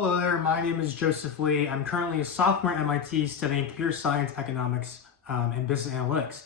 Hello there, my name is Joseph Lee. I'm currently a sophomore at MIT studying computer science, economics, and business analytics.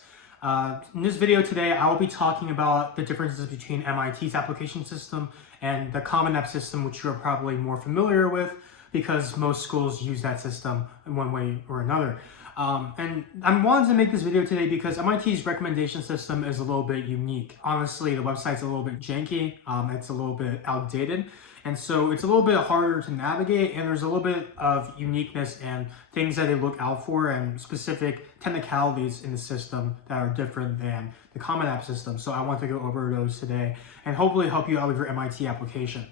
In this video today, I will be talking about the differences between MIT's application system and the Common App system, which you're probably more familiar with because most schools use that system in one way or another. And I wanted to make this video today because MIT's recommendation system is a little bit unique. Honestly, the website's a little bit janky, it's a little bit outdated, and so it's a little bit harder to navigate, and there's a little bit of uniqueness and things that they look out for and specific technicalities in the system that are different than the Common App system. So I want to go over those today and hopefully help you out with your MIT application.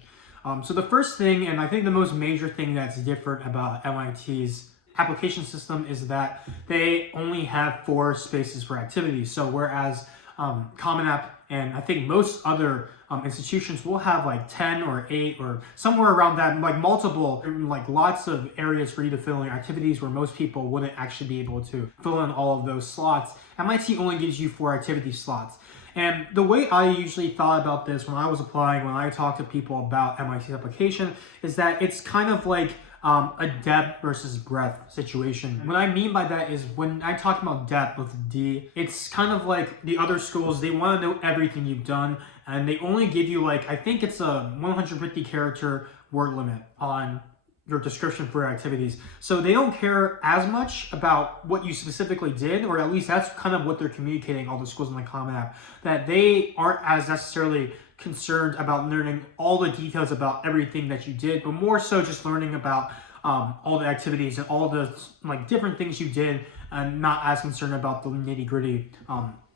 So the first thing, and I think the most major thing that's different about MIT's application system is that they only have 4 spaces for activities. So whereas Common App and I think most other institutions will have like 10 or 8 or somewhere around that, like multiple, like lots of areas for you to fill in your activities where most people wouldn't actually be able to fill in all of those slots. MIT only gives you 4 activity slots. And the way I usually thought about this when I was applying, when I talked to people about MIT's application, is that it's kind of like a depth versus breadth situation. What I mean by that is when I talk about depth with D, it's kind of like the other schools, they want to know everything you've done, and they only give you like, I think it's a 150 character word limit on your description for activities. So they don't care as much about what you specifically did, or at least that's kind of what they're communicating, all the schools in the Common App, that they aren't as necessarily concerned about learning all the details about everything that you did, but more so just learning about all the activities and all the like different things you did, and not as concerned about the nitty-gritty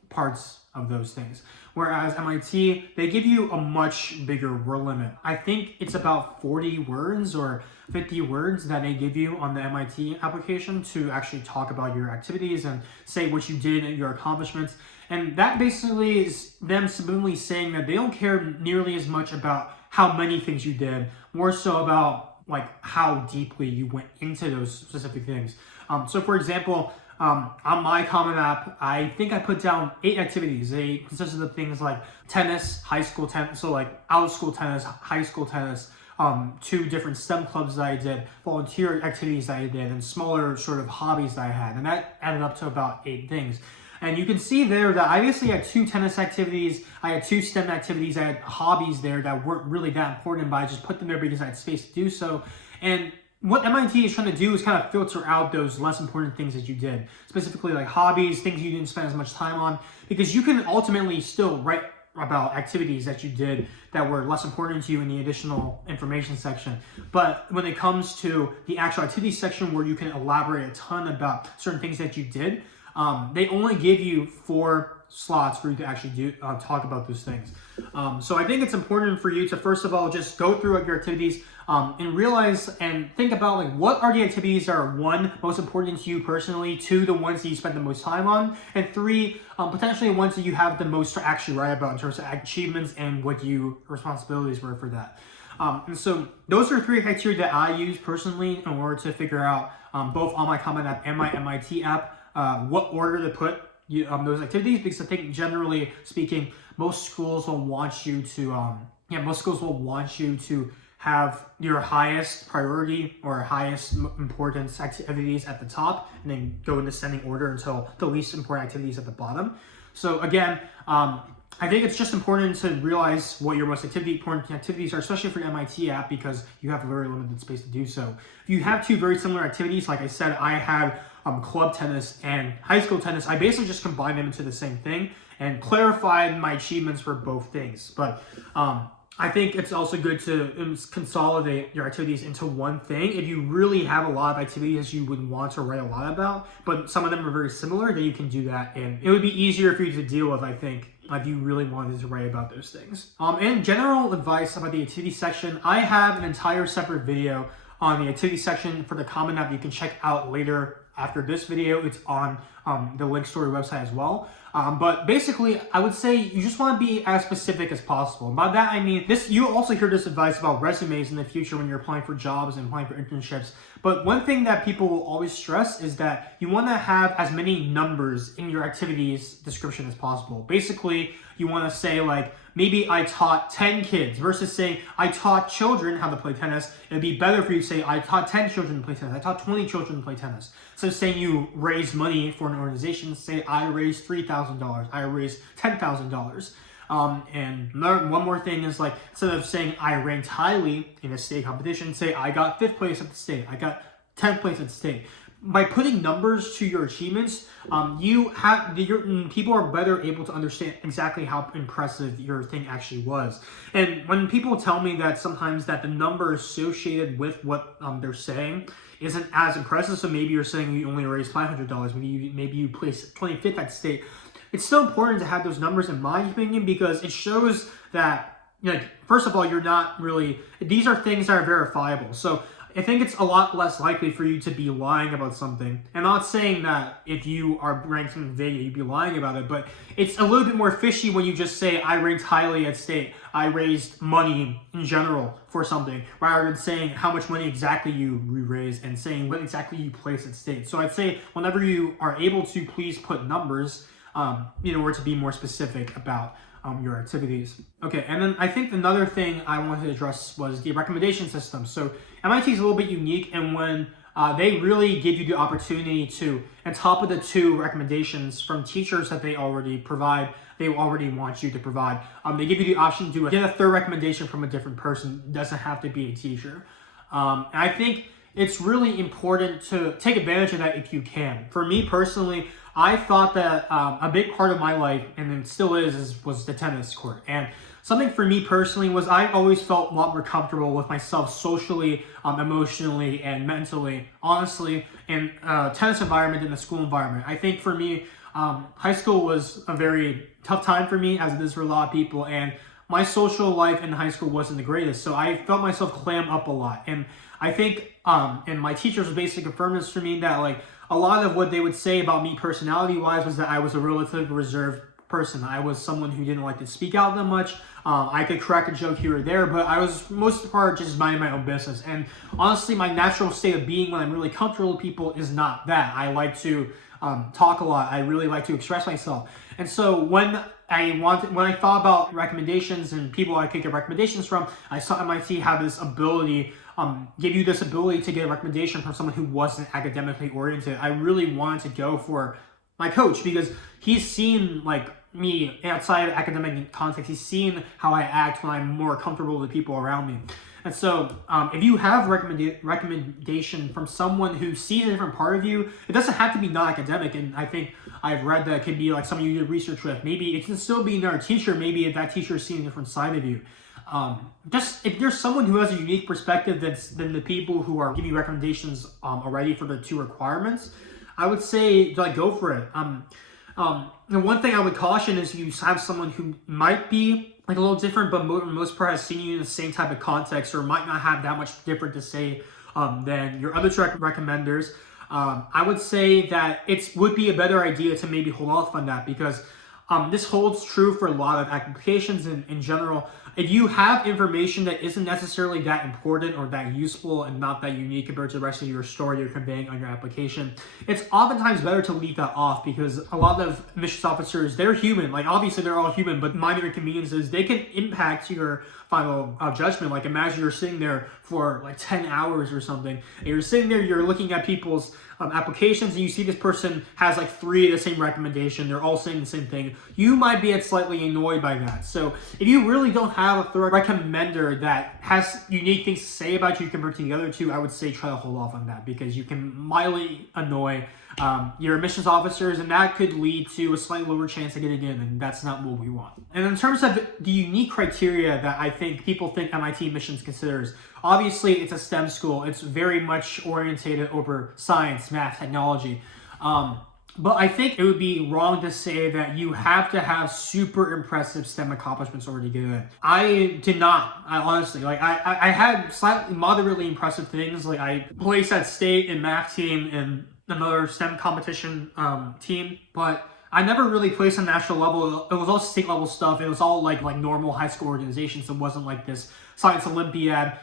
parts of those things. Whereas MIT, they give you a much bigger word limit. I think it's about 40 words or 50 words that they give you on the MIT application to actually talk about your activities and say what you did and your accomplishments. And that basically is them subliminally saying that they don't care nearly as much about how many things you did, more so about like how deeply you went into those specific things. So for example, on my Common App, I think I put down 8 activities. They consisted of things like tennis, high school tennis, so like out of school tennis, high school tennis, 2 different STEM clubs that I did, volunteer activities that I did, and smaller sort of hobbies that I had. And that added up to about 8 things. And you can see there that I basically had 2 tennis activities, I had 2 STEM activities, I had hobbies there that weren't really that important, but I just put them there because I had space to do so. And what MIT is trying to do is kind of filter out those less important things that you did, specifically like hobbies, things you didn't spend as much time on, because you can ultimately still write about activities that you did that were less important to you in the additional information section. But when it comes to the actual activities section where you can elaborate a ton about certain things that you did, they only give you 4 slots for you to actually talk about those things. So I think it's important for you to first of all just go through your activities and realize and think about like what are the activities that are 1, most important to you personally, 2, the ones that you spend the most time on, and 3, potentially ones that you have the most to actually write about in terms of achievements and what your responsibilities were for that. And so those are 3 criteria that I use personally in order to figure out both on my Common App and my MIT app what order to put those activities, because I think generally speaking, most schools will want you to have your highest priority or highest importance activities at the top, and then go in descending order until the least important activities at the bottom. So again, I think it's just important to realize what your most important activities are, especially for your MIT app, because you have a very limited space to do so. If you have 2 very similar activities, like I said, I had club tennis and high school tennis, I basically just combined them into the same thing and clarified my achievements for both things. But I think it's also good to consolidate your activities into one thing. If you really have a lot of activities you would want to write a lot about, but some of them are very similar, then you can do that. And it would be easier for you to deal with, I think, if you really wanted to write about those things. And general advice about the activity section, I have an entire separate video on the activity section for the Common App you can check out later after this video. It's on the Linkstory website as well. But basically, I would say you just want to be as specific as possible. By that, I mean, you also hear this advice about resumes in the future when you're applying for jobs and applying for internships. But one thing that people will always stress is that you want to have as many numbers in your activities description as possible. Basically, you want to say like maybe I taught 10 kids versus saying I taught children how to play tennis. It'd be better for you to say I taught 10 children to play tennis. I taught 20 children to play tennis. So saying you raise money for an organization, say I raised $3,000, I raised $10,000. And one more thing is like, instead of saying I ranked highly in a state competition, say I got 5th place at the state, I got 10th place at the state. By putting numbers to your achievements, people are better able to understand exactly how impressive your thing actually was. And when people tell me that sometimes that the number associated with what they're saying isn't as impressive, so maybe you're saying you only raised $500, maybe you placed 25th at state, it's still important to have those numbers in my opinion, because it shows that, first of all, you're not really, these are things that are verifiable. So I think it's a lot less likely for you to be lying about something. I'm not saying that if you are ranked in Vega, you'd be lying about it, but it's a little bit more fishy when you just say, I ranked highly at state, I raised money in general for something, rather than saying how much money exactly you raised and saying what exactly you placed at state. So I'd say whenever you are able to, please put numbers in order to be more specific about your activities. Okay, and then I think another thing I wanted to address was the recommendation system. So MIT is a little bit unique, and when they really give you the opportunity to, on top of the 2 recommendations from teachers that they already provide, they already want you to provide, they give you the option to get a 3rd recommendation from a different person. It doesn't have to be a teacher. And I think it's really important to take advantage of that if you can. For me personally, I thought that a big part of my life, and it still was the tennis court. And something for me personally was I always felt a lot more comfortable with myself socially, emotionally, and mentally, honestly, in a tennis environment than the school environment. I think for me, high school was a very tough time for me, as it is for a lot of people, and my social life in high school wasn't the greatest. So I felt myself clam up a lot. And I think, and my teachers basically confirmed this for me, that like, a lot of what they would say about me personality-wise was that I was a relatively reserved person. I was someone who didn't like to speak out that much. I could crack a joke here or there, but I was, most of the part, just minding my own business. And honestly, my natural state of being when I'm really comfortable with people is not that. I like to talk a lot. I really like to express myself. And so when I thought about recommendations and people I could get recommendations from, I saw MIT have this ability, give you this ability to get a recommendation from someone who wasn't academically oriented. I really wanted to go for my coach because he's seen like me outside of academic context. He's seen how I act when I'm more comfortable with the people around me. And so if you have recommendation from someone who sees a different part of you, it doesn't have to be non-academic. And I think I've read that it could be like someone you did research with. Maybe it can still be another teacher. Maybe if that teacher is seeing a different side of you. Just if there's someone who has a unique perspective than the people who are giving you recommendations already for the 2 requirements, I would say like go for it. The one thing I would caution is you have someone who might be like a little different, but for the most part has seen you in the same type of context or might not have that much different to say than your other recommenders. I would say that it would be a better idea to maybe hold off on that because this holds true for a lot of applications in general. If you have information that isn't necessarily that important or that useful and not that unique compared to the rest of your story you're conveying on your application, it's oftentimes better to leave that off because a lot of admissions officers, they're human. Like obviously they're all human, but minor inconveniences, they can impact your final judgment. Like imagine you're sitting there for like 10 hours or something, and you're sitting there, you're looking at people's applications and you see this person has like 3 of the same recommendation, they're all saying the same thing, you might be slightly annoyed by that. So if you really don't have a third recommender that has unique things to say about you compared to the other 2, I would say try to hold off on that because you can mildly annoy your admissions officers and that could lead to a slightly lower chance of getting in, and that's not what we want. And in terms of the unique criteria that I think people think MIT admissions considers, obviously it's a STEM school. It's very much orientated over science, math, technology. But I think it would be wrong to say that you have to have super impressive STEM accomplishments already get in. I did not. I honestly, like I had slightly moderately impressive things. Like I placed at state in math team and another STEM competition team, but I never really placed on national level. It was all state level stuff. It was all like normal high school organizations. It wasn't like this science Olympiad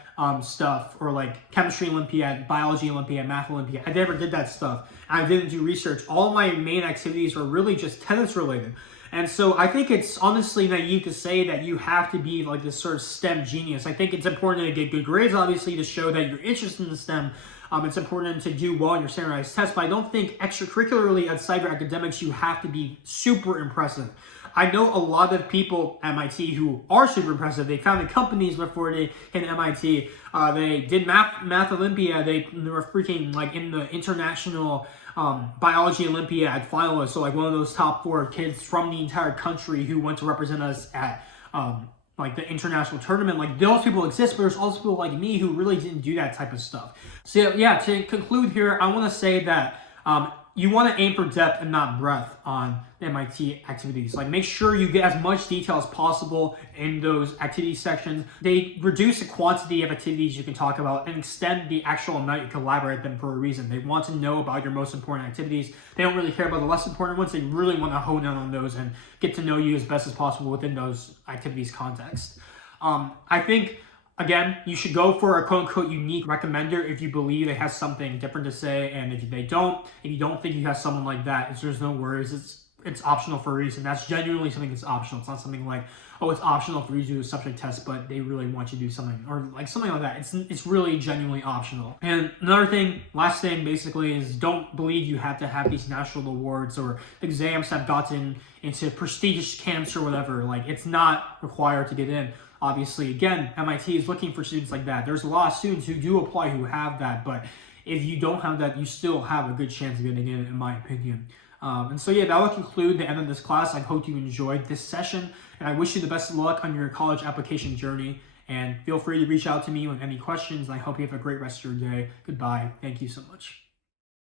stuff or like chemistry Olympiad, biology Olympiad, math Olympiad. I never did that stuff. I didn't do research. All my main activities were really just tennis related. And so I think it's honestly naive to say that you have to be like this sort of STEM genius. I think it's important to get good grades, obviously, to show that you're interested in STEM. It's important to do well in your standardized tests, but I don't think extracurricularly outside your academics, you have to be super impressive. I know a lot of people at MIT who are super impressive. They founded companies before they hit MIT. They did math Olympia. They were freaking like in the international biology Olympiad finalists. So like one of those top 4 kids from the entire country who went to represent us at like the international tournament. Like those people exist, but there's also people like me who really didn't do that type of stuff. So yeah, to conclude here, I want to say that you want to aim for depth and not breadth on the MIT activities. Like make sure you get as much detail as possible in those activity sections. They reduce the quantity of activities you can talk about and extend the actual amount you collaborate them for a reason. They want to know about your most important activities. They don't really care about the less important ones. They really want to hone in on those and get to know you as best as possible within those activities context. I think, again, you should go for a quote-unquote unique recommender if you believe it has something different to say, and if you don't think you have someone like that, there's no worries. It's optional for a reason. That's genuinely something that's optional. It's not something like, oh, it's optional for you to do a subject test, but they really want you to do something, or like something like that. It's really genuinely optional. And another thing, last thing basically, is don't believe you have to have these national awards or exams that have gotten into prestigious camps or whatever. Like it's not required to get in. Obviously, again, MIT is looking for students like that. There's a lot of students who do apply who have that, but if you don't have that, you still have a good chance of getting in my opinion. And so yeah, that will conclude the end of this class. I hope you enjoyed this session, and I wish you the best of luck on your college application journey. And feel free to reach out to me with any questions. I hope you have a great rest of your day. Goodbye. Thank you so much.